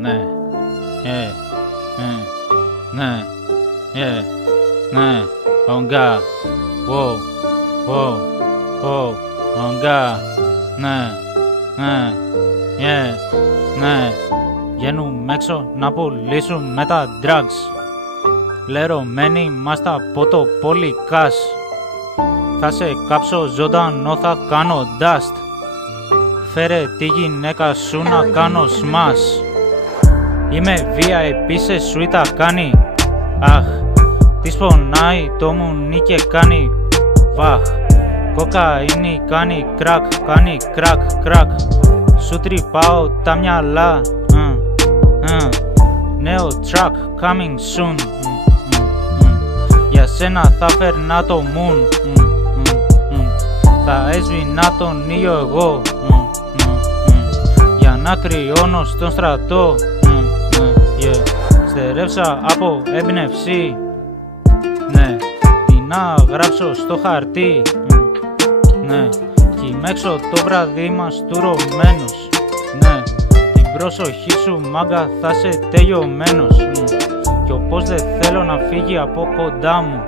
ναι, ναι, ναι, ογγά, wow, wow, wow, ογγά, ναι, ναι, βγαίνουμε έξω να πουλήσουμε τα drugs. Λερωμένοι μας τα ποτό πολύ cash. Θα σε κάψω ζωντανό, θα κάνω dust. Φέρε τη γυναίκα σου να κάνω smash. Είμαι VIP, σε σουίτα κάνει. Αχ, της πονάει το μουνί και κάνει βαχ. Κοκαίνη κάνει κρακ, κάνει κρακ, κρακ. Σου τρυπάω τα μυαλά. Νέο track coming soon. Για σένα θα φέρνα το moon. Θα έσβηνα τον ήλιο εγώ. Για να κρυώνω στον στρατό. Στερεύσα από έμπνευση. Ναι, τι να γράψω στο χαρτί. Ναι, κι είμαι έξω το βράδυ μαστουρωμένος. Ναι, την προσοχή σου μάγκα θα σε τελειωμένος. Κι όπως δεν θέλω να φύγει από κοντά μου.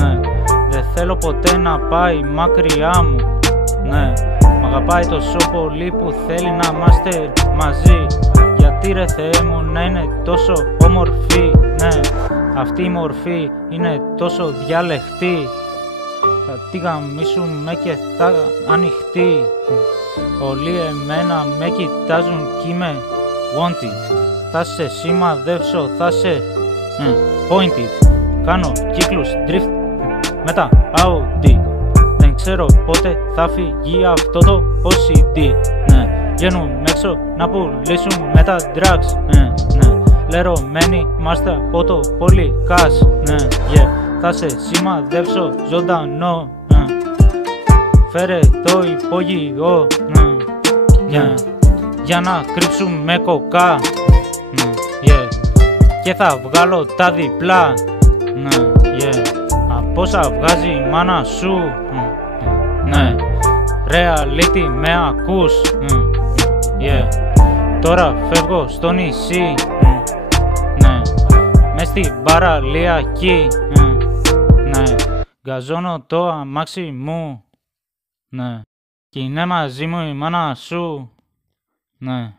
Ναι, δεν θέλω ποτέ να πάει μακριά μου. Ναι, μ' αγαπάει τόσο πολύ που θέλει να είμαστε μαζί. Γιατί ρε Θεέ μου να είναι τόσο όμορφη. Ναι, αυτή η μορφή είναι τόσο διαλεχτή. Θα τη γαμίσουμε και θα ανοιχτεί. Όλοι εμένα με κοιτάζουν κι είμαι wanted. Θα σε σημαδεύσω, θα σε pointed. Κάνω κύκλους drift με τα Audi. Δεν ξέρω πότε θα φύγει αυτό το OCD. Ναι, βγαίνουμε έξω να πουλήσουμε τα drugs. Ναι, λερωμένοι είμαστε από το πολύ cash. Ναι, θα σε σημαδεύσω ζωντανό. Φέρε το υπόγειο. Για να κρύψουμε κοκά. Και θα βγάλω τα διπλά. Από όσα βγάζει η μάνα σου. Reality με ακούς. Τώρα φεύγω στο νησί. Μες στην παραλιακή. Γκαζώνω το αμάξι μου. Και είναι μαζί μου η μάνα σου. Ναι.